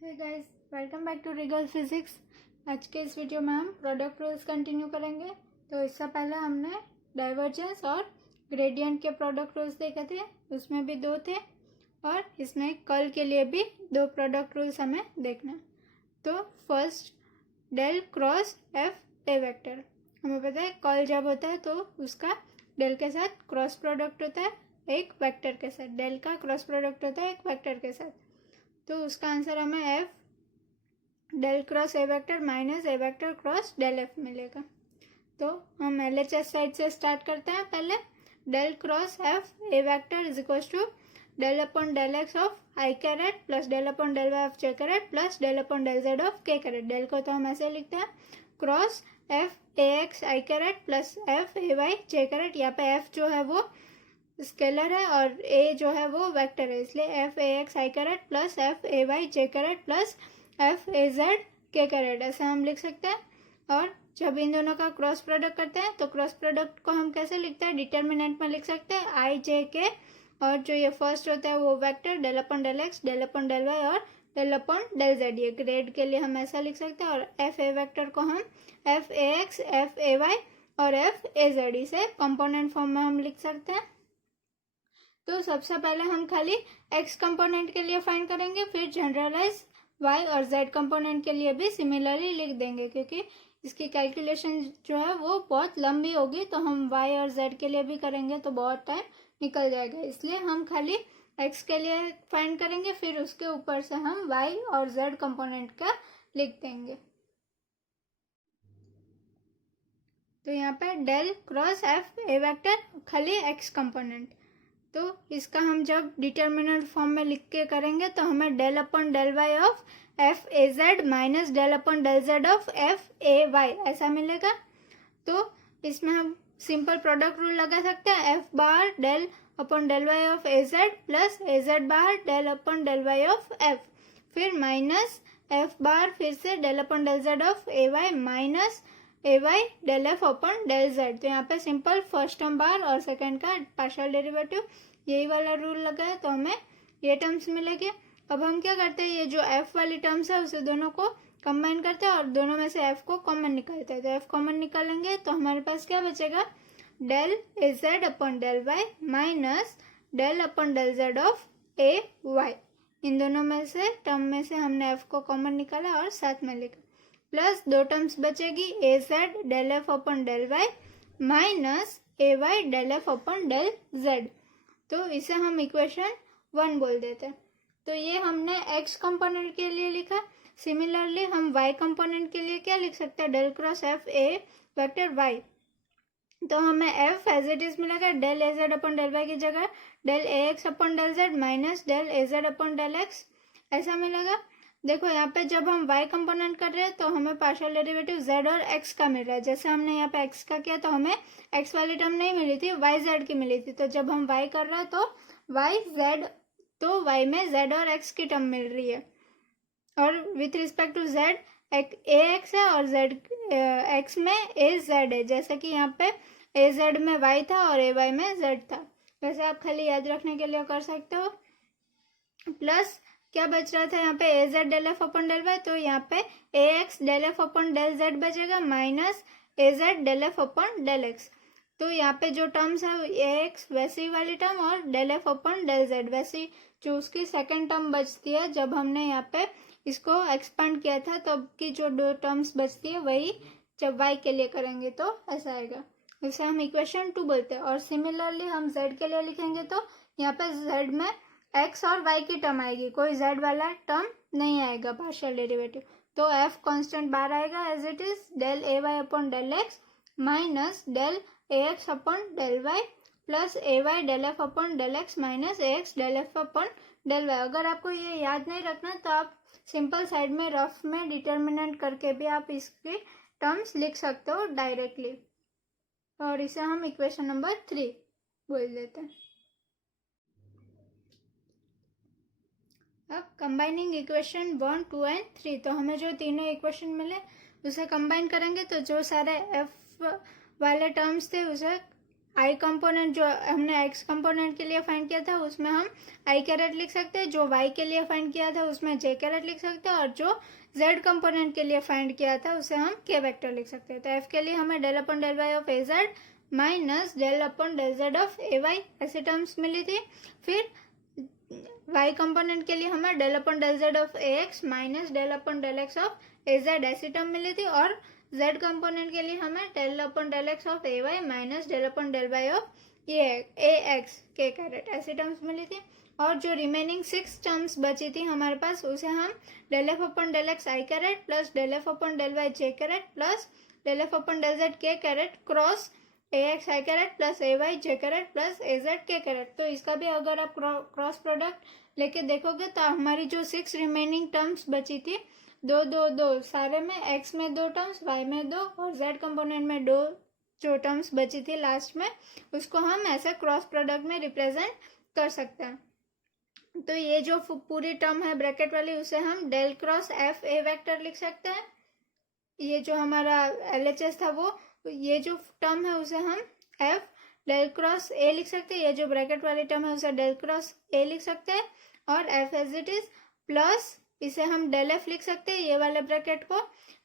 Hey guys, welcome back to Regal Physics. आज के इस वीडियो में हम प्रोडक्ट रूल्स कंटिन्यू करेंगे। तो इससे पहले हमने डाइवर्जेंस और ग्रेडियंट के प्रोडक्ट रूल्स देखे थे, उसमें भी 2 थे और इसमें कल के लिए भी 2 प्रोडक्ट रूल्स हमें देखना। तो first, del cross F A vector. हमें पता है कल जब होता है तो उसका डेल के साथ क्रॉस प्रोडक्ट होता है एक वेक्टर के साथ, डेल का क्रॉस प्रोडक्ट होता है एक वेक्टर के साथ। तो उसका आंसर हमें F del cross A vector minus A vector cross del F मिलेगा। तो हम LHS साइड से स्टार्ट करते हैं। पहले del cross F A vector is equal to del upon del X of I caret plus del upon del Y of J caret plus del upon del Z of K caret. Del को तो हम ऐसे लिखते हैं cross F A X I caret plus F A Y J caret. यहाँ पे F जो है वो स्केलर है और ए जो है वो वेक्टर है, इसलिए F A X I caret plus F A Y J caret plus F A Z K caret, ऐसे हम लिख सकते हैं। और जब इन दोनों का क्रॉस प्रोडक्ट करते हैं तो क्रॉस प्रोडक्ट को हम कैसे लिखते हैं, डिटर्मिनेंट में लिख सकते हैं आई जे के, और जो ये फर्स्ट होता है वो vector del upon del X del upon del Y और डेल अपॉन डेल जेड। ये ग्रेड के लिए हम ऐसा लिख सकते हैं। और एफ ए वेक्टर को हम F A X F A Y और एफ ए जेड, इसे कंपोनेंट फॉर्म में हम लिख सकते हैं। तो सबसे पहले हम खाली x कंपोनेंट के लिए फाइंड करेंगे, फिर जनरलाइज y और z कंपोनेंट के लिए भी सिमिलरली लिख देंगे, क्योंकि इसकी कैलकुलेशन जो है वो बहुत लंबी होगी। तो हम y और z के लिए भी करेंगे तो बहुत टाइम निकल जाएगा, इसलिए हम खाली x के लिए फाइंड करेंगे, फिर उसके ऊपर से हम y और z कंपोनेंट का लिख देंगे। तो यहाँ पे del cross F A vector खाली x कंपोनेंट, तो इसका हम जब डिटर्मिनेंट फॉर्म में लिख के करेंगे तो हमें del upon del Y of F A Z minus del upon del Z of F A Y ऐसा मिलेगा। तो इसमें हम सिंपल प्रोडक्ट रूल लगा सकते हैं, एफ बार del upon del Y of A Z plus A Z बार del upon del Y of F, फिर माइनस एफ बार फिर से del upon del Z of A Y minus A Y del F upon del Z. तो यहाँ पे simple first term बार और second का पार्शियल डेरिवेटिव, यही वाला रूल लगा है, तो हमें ये टर्म्स मिलेंगे। अब हम क्या करते हैं, ये जो एफ वाली टर्म्स है उसे दोनों को कंबाइन करते हैं और दोनों में से एफ को कॉमन निकालते हैं। तो एफ कॉमन निकालेंगे तो हमारे पास क्या बचेगा, del A Z upon del Y minus del upon del Z of A Y. इन दोनों में से टर्म में से हमने एफ को कॉमन निकाला और साथ में लिखा, प्लस 2 टर्म्स बचेगी A Z del F upon del Y minus A Y del F upon del Z. तो इसे हम इक्वेशन 1 बोल देते हैं। तो ये हमने x कंपोनेंट के लिए लिखा। सिमिलरली हम y कंपोनेंट के लिए क्या लिख सकते हैं, del cross F A vector y। तो हमें f एज इट इज मिलेगा del A Z upon del Y की जगह del A X upon del Z minus del A Z upon del X ऐसा मिलेगा। देखो यहाँ पे जब हम y कंपोनेंट कर रहे हैं तो हमें पार्शियल डेरिवेटिव z और x का मिल रहा है। जैसे हमने यहाँ पे x का किया तो हमें x वाली टर्म नहीं मिली थी, y z की मिली थी। तो जब हम y कर रहे हैं तो y z, तो y में z और x की टर्म मिल रही है, और with respect to z A X है और z x में ए जेड है। जैसे कि यहाँ पे ए जेड में y था और ए वाई में z था, वैसे आप खाली याद रखने के लिए कर सकते हो। प्लस क्या बच रहा था यहाँ पे A Z del F upon del Y, तो यहाँ पे A X del F upon del Z बचेगा minus A Z del F upon del X. तो यहाँ पे जो टर्म्स है ए एक्स वैसी वाली टर्म और del F upon del Z वैसी जो उसकी सेकेंड टर्म बचती है, जब हमने यहाँ पे इसको एक्सपांड किया था तब की जो 2 टर्म्स बचती है वही जब y के लिए करेंगे तो ऐसा आएगा। इसे हम इक्वेशन 2 बोलते हैं। और सिमिलरली हम z के लिए लिखेंगे तो यहाँ पे z में x और y की टर्म आएगी, कोई z वाला टर्म नहीं आएगा पार्शियल डेरिवेटिव। तो f कांस्टेंट बार आएगा as it is del A Y upon del X minus del A X upon del Y plus A Y del F upon del X minus A X del F upon del Y. अगर आपको ये याद नहीं रखना तो आप simple side में rough में डिटर्मिनेंट करके भी आप इसकी टर्म्स लिख सकते हो डायरेक्टली, और इसे हम इक्वेशन नंबर 3 बोल देते हैं। अब कंबाइनिंग इक्वेशन 1, 2 एंड 3, तो हमें जो तीनों इक्वेशन मिले उसे कंबाइन करेंगे तो जो सारे f वाले टर्म्स थे उसे आई कंपोनेंट जो हमने एक्स कंपोनेंट के लिए फाइंड किया था उसमें हम आई कैरेट लिख सकते हैं, जो वाई के लिए फाइंड किया था उसमें जे कैरेट लिख सकते हैं, और जो जेड कंपोनेंट के लिए फाइंड किया था उसे हम के वेक्टर लिख सकते हैं। तो एफ के लिए हमें del upon del Y of A Z minus del upon del Z of A Y ऐसे टर्म्स मिली थी। फिर वाई कंपोनेंट के लिए हमें del upon del Z of A X minus del upon del X of A Z ऐसी term मिली थी, और जेड कंपोनेंट के लिए हमें del upon del X of A Y minus del upon del Y of A X के carat ऐसी terms मिली थी। और जो रिमेनिंग 6 टर्म्स बची थी हमारे पास उसे हम del F upon del X I caret plus del F upon del Y J caret plus del F upon del Z K caret cross A X I caret plus A Y J caret plus A Z K caret. तो इसका भी अगर आप cross product लेके देखोगे तो हमारी जो 6 रिमेनिंग टर्म्स बची थी, दो दो दो सारे में, एक्स में 2 टर्म्स, वाई में 2 और जेड कंपोनेंट में 2 जो टर्म्स बची थी लास्ट में, उसको हम ऐसे क्रॉस प्रोडक्ट में रिप्रेजेंट कर सकते हैं। तो ये जो पूरी टर्म है ब्रैकेट वाली उसे हम del cross F A vector लिख सकते हैं। ये जो हमारा LHS था वो, ये जो टर्म है उसे हम एफ डेल क्रॉस ए लिख सकते हैं, ये जो ब्रैकेट वाली टर्म है उसे डेल क्रॉस ए लिख सकते हैं, और F as it is plus इसे हम डेल एफ लिख सकते हैं, ये वाले ब्रैकेट को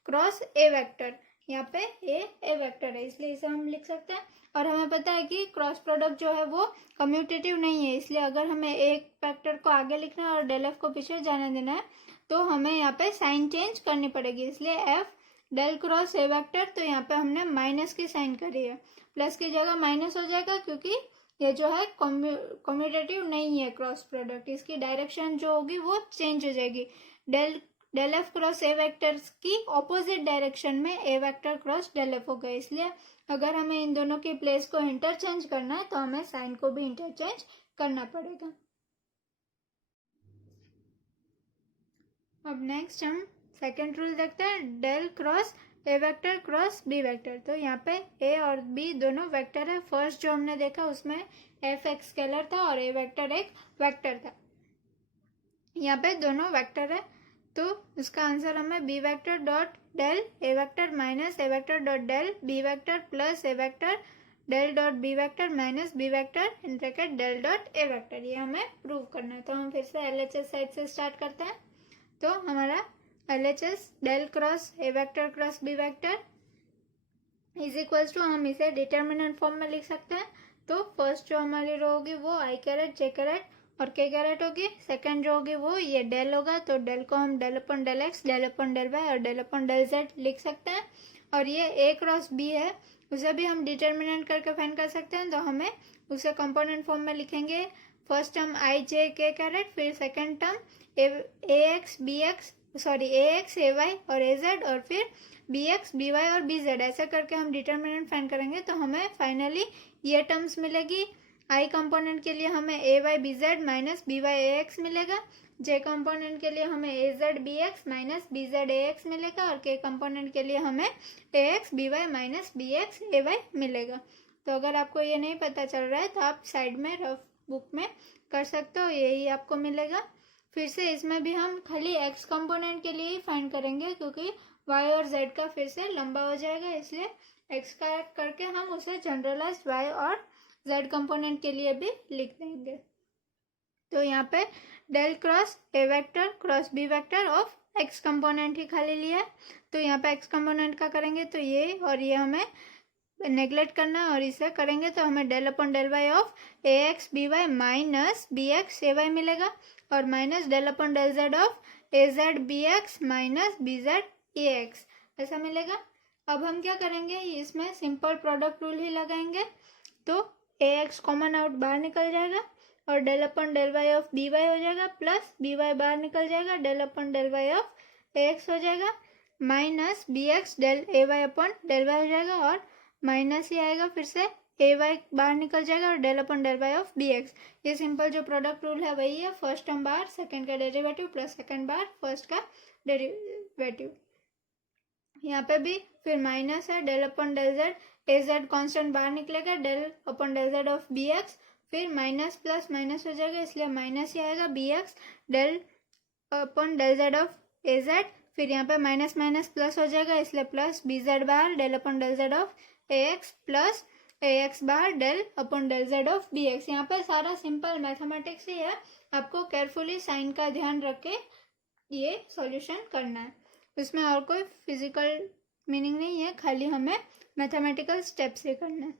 क्रॉस ए वेक्टर, यहाँ पे ए वेक्टर है इसलिए इसे हम लिख सकते हैं। और हमें पता है कि क्रॉस प्रोडक्ट जो है वो कम्यूटेटिव नहीं है, इसलिए अगर हमें एक वेक्टर को आगे लिखना है और डेल एफ को पीछे जाने देना है तो हमें यहाँ पे साइन चेंज करनी पड़ेगी, इसलिए F del cross A vector, तो यहाँ पे हमने माइनस की साइन करी है, प्लस की जगह माइनस हो जाएगा क्योंकि ये जो है कम्यूटेटिव नहीं है क्रॉस प्रोडक्ट, इसकी डायरेक्शन जो होगी वो चेंज हो जाएगी। Del F cross A vector की ऑपोजिट डायरेक्शन में A vector cross del F होगा, इसलिए अगर हमें इन दोनों की प्लेस को इंटरचेंज करना है तो हमें साइन को भी इंटरचेंज करना पड़ेगा। अब नेक्स्ट हम सेकेंड रूल देखते हैं, del cross A vector cross B vector. तो यहाँ पे ए और बी दोनों वेक्टर है। फर्स्ट जो हमने देखा उसमें एफ एक स्केलर था और ए वेक्टर एक वेक्टर था, यहाँ पे दोनों वेक्टर है, तो उसका आंसर हमें B vector dot del A vector minus A vector dot del B vector plus A vector del dot B vector minus B vector in bracket del dot A vector, ये हमें prove करना है। तो हम फिर से LHS side से start करते हैं। तो हमारा LHS del cross A vector cross B vector is equals to, हम इसे डिटर्मिनेंट फॉर्म में लिख सकते हैं। तो फर्स्ट जो हमारी रो होगी वो आई कैरेट जे कैरेट और के कैरेट होगी, सेकंड जो होगी वो ये डेल होगा, तो डेल को हम del upon del X del upon del Y और डेल अपॉन डेल जेड लिख सकते हैं। और ये ए क्रॉस बी है, उसे भी हम डिटर्मिनेंट करके फाइंड कर सकते हैं, तो हमें उसे कंपोनेंट फॉर्म में लिखेंगे। फर्स्ट टर्म आई जे के कैरेट, फिर second term A X B x sorry A X A Y और ए जेड, और फिर बी एक्स बी वाई और बी जेड, ऐसा करके हम डिटर्मिनेंट फाइंड करेंगे। तो हमें फाइनली ये टर्म्स मिलेगी। आई कंपोनेंट के लिए हमें A Y B Z minus B Y A X मिलेगा, जे कंपोनेंट के लिए हमें A Z B X minus B Z A X मिलेगा, और के कंपोनेंट के लिए हमें A X B Y minus B X A Y मिलेगा। तो अगर आपको ये नहीं पता चल रहा है तो आप साइड में रफ बुक में कर सकते हो, यही आपको मिलेगा। फिर से इसमें भी हम खाली एक्स कंपोनेंट के लिए ही फाइंड करेंगे क्योंकि वाई और जेड का फिर से लंबा हो जाएगा, इसलिए एक्स का करके हम उसे जनरलाइज वाई और जेड कंपोनेंट के लिए भी लिख देंगे। तो यहाँ पे del cross A vector cross B vector of X component ही खाली लिया है, तो यहाँ पे एक्स कंपोनेंट का करेंगे तो ये और ये हमें नेग्लेक्ट करना है, और इसे करेंगे तो हमें del upon del Y of A X B Y minus B X A Y मिलेगा, और minus del upon del Z of A Z B X minus B Z A X ऐसा मिलेगा। अब हम क्या करेंगे, इसमें सिंपल प्रोडक्ट रूल ही लगाएंगे, तो ए एक्स कॉमन आउट बाहर निकल जाएगा और del upon del Y of B Y हो जाएगा, प्लस बी वाई बाहर निकल जाएगा, del upon del Y of A X हो जाएगा, minus B X del A Y upon del Y हो जाएगा, और माइनस ही आएगा, फिर से ए वाई बाहर निकल जाएगा और del upon del Y of B X. ये सिंपल जो प्रोडक्ट रूल है वही है, फर्स्ट टर्म बाहर सेकंड का डेरिवेटिव प्लस सेकंड बाहर फर्स्ट का डेरिवेटिव। यहाँ पे भी फिर माइनस है, del upon del Z A Z constant बाहर निकलेगा, del upon del Z of B X, फिर माइनस प्लस माइनस हो जाएगा इसलिए माइनस ही आएगा, B X del upon del Z of A Z, फिर यहाँ पे माइनस माइनस प्लस हो जाएगा इसलिए प्लस बी जेड बाहर del upon del Z of A X, plus A X बार del upon del Z of B X. यहाँ पे सारा सिंपल मैथमेटिक्स ही है, आपको केयरफुली साइन का ध्यान रख के ये सॉल्यूशन करना है, उसमें और कोई फिजिकल मीनिंग नहीं है, खाली हमें मैथमेटिकल स्टेप्स से करना है।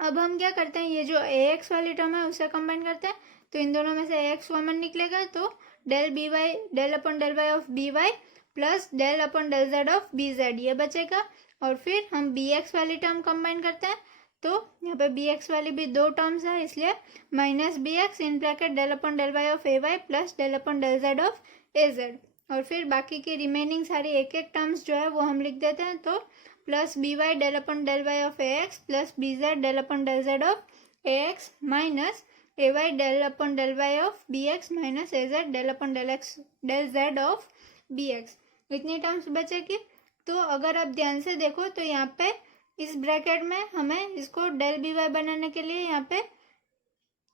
अब हम क्या करते हैं, ये जो ए एक्स वाली टर्म है उसे कंबाइन करते हैं, तो इन दोनों में से ए एक्स कॉमन निकलेगा, तो del B Y del upon del Y of B Y plus del upon del Z of B Z ये बचेगा। और फिर हम बी एक्स वाली टर्म कंबाइन करते हैं, तो यहाँ पे बी एक्स वाली भी दो टर्म्स है, इसलिए minus B X in bracket del upon del Y of A Y plus del upon del Z of A Z. और फिर बाकी की रिमेनिंग सारी एक एक टर्म्स जो है वो हम लिख देते हैं, तो plus B Y del upon del Y of A X plus B Z del upon del Z of A X minus A Y del upon del Y of B X minus A Z del upon del Z of B X. इतनी terms बचेगी। तो अगर आप ध्यान से देखो तो यहाँ पे इस ब्रैकेट में हमें इसको डेल बी वाई बनाने के लिए यहाँ पे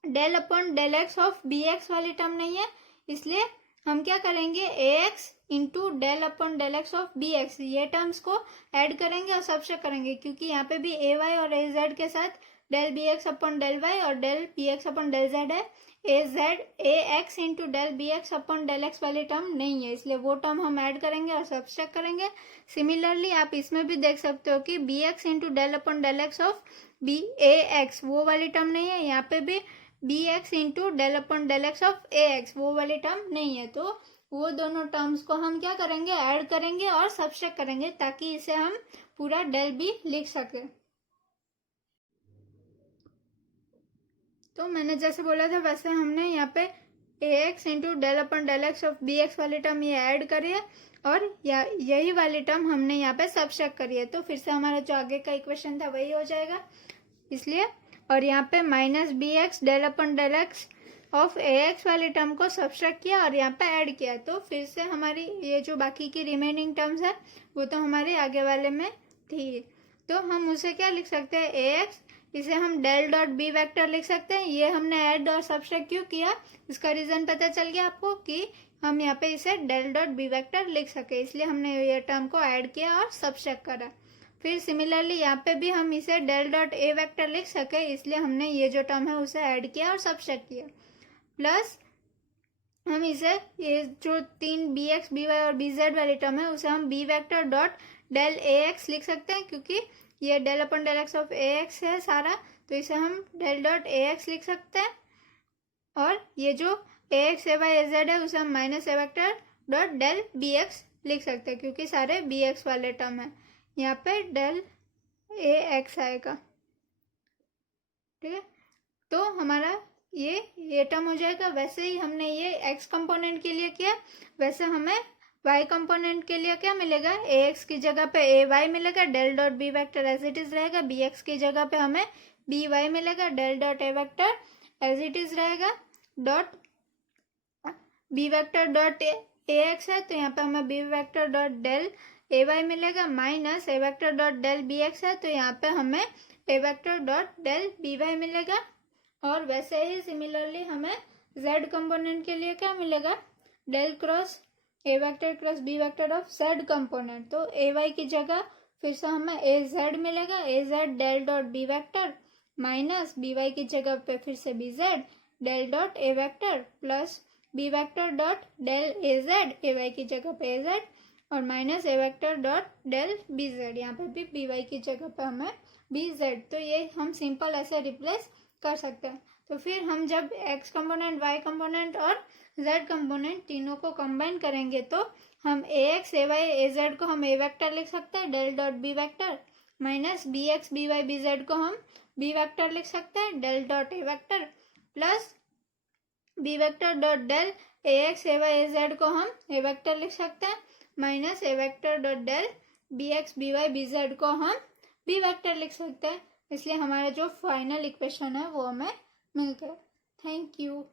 del upon del X of B X वाली टर्म नहीं है, इसलिए हम क्या करेंगे A X into del upon del X of B X ये टर्म्स को ऐड करेंगे और सब्ट्रैक्ट करेंगे, क्योंकि यहाँ पे भी ए वाई और ए जेड के साथ del B X upon del Y और del B X upon del Z है, A X into del B X upon del X वाली टर्म नहीं है, इसलिए वो टर्म हम ऐड करेंगे और सब्ट्रैक्ट करेंगे। सिमिलरली आप इसमें भी देख सकते हो कि B X into del upon del X of B A X वो वाली टर्म नहीं है, यहाँ पे भी B X into del upon del X of A X वो वाली टर्म नहीं है, तो वो दोनों टर्म्स को हम क्या करेंगे, ऐड करेंगे और सब्ट्रैक्ट करेंगे, ताकि इसे हम पूरा डेल बी लिख सके। तो मैंने जैसे बोला था वैसे हमने यहाँ पे A X into del upon del X of B X वाली टर्म ये ऐड करी है और यही वाली टर्म हमने यहाँ पे सब्ट्रैक्ट करी है, तो फिर से हमारा जो आगे का इक्वेशन था वही हो जाएगा, इसलिए। और यहाँ पे minus B X del upon del X of A X वाली टर्म को सब्ट्रैक्ट किया और यहाँ पे ऐड किया, तो फिर से हमारी ये जो बाकी की रिमेनिंग टर्म्स है वो तो हमारे आगे वाले में थी, तो हम उसे क्या लिख सकते हैं, ए एक्स, इसे हम डेल डॉट बी वेक्टर लिख सकते हैं। ये हमने ऐड और सब्ट्रैक्ट क्यों किया, इसका रीजन पता चल गया आपको कि हम यहाँ पे इसे डेल डॉट बी वेक्टर लिख सके, इसलिए हमने ये टर्म को ऐड किया और सब्ट्रैक्ट करा। फिर सिमिलरली यहाँ पे भी हम इसे डेल डॉट ए वेक्टर लिख सके, इसलिए हमने ये जो टर्म है उसे ऐड किया और सब्ट्रैक्ट किया। प्लस हम इसे ये जो तीन बी एक्स बी वाई और बी जेड वाली टर्म है उसे हम B vector dot del A X लिख सकते हैं, क्योंकि ये del upon del X of A X है सारा, तो इसे हम डेल डॉट ए एक्स लिख सकते हैं। और ये जो A X A Y A Z है उसे हम minus A vector dot del B X लिख सकते हैं, क्योंकि सारे बी एक्स वाले टर्म है, यहाँ पे डेल ए एक्स आएगा, ठीक है। तो हमारा ये टर्म हो जाएगा। वैसे ही हमने ये एक्स कंपोनेंट के लिए किया, वैसे हमें वाई कंपोनेंट के लिए क्या मिलेगा, ए एक्स की जगह पे ए वाई मिलेगा, del dot B vector as it is रहेगा, बी एक्स की जगह पे हमें बी वाई मिलेगा, del dot A vector as it is रहेगा, dot B vector dot A X है तो यहाँ पे हमें B vector dot del A Y मिलेगा, minus A vector dot del B X है तो यहाँ पे हमें A vector dot del B Y मिलेगा। और वैसे ही सिमिलरली हमें जेड कंपोनेंट के लिए क्या मिलेगा, del cross A vector cross B vector of Z component, तो ए वाई की जगह फिर से हमें ए जेड मिलेगा, A Z del dot B vector minus B Y की जगह पे फिर से B Z del dot A vector plus B vector dot del A Z A Y की जगह पे ए जेड और minus A vector dot del B Z, यहाँ पे भी बी वाई की जगह पे हमें बी जेड, तो ये हम सिंपल ऐसे रिप्लेस कर सकते हैं। तो फिर हम जब एक्स कंपोनेंट वाई कंपोनेंट और जेड कंपोनेंट तीनों को कंबाइन करेंगे तो हम A X A Y A Z को हम ए वेक्टर लिख सकते हैं del dot B vector minus B X B Y B Z को हम बी वेक्टर लिख सकते हैं del dot A vector plus B vector dot del A X A Y A Z को हम ए वेक्टर लिख सकते हैं minus A vector dot del B X B Y B Z को हम बी वेक्टर लिख सकते हैं। इसलिए हमारा जो फाइनल इक्वेशन है वो हमें मिल गया। Thank you.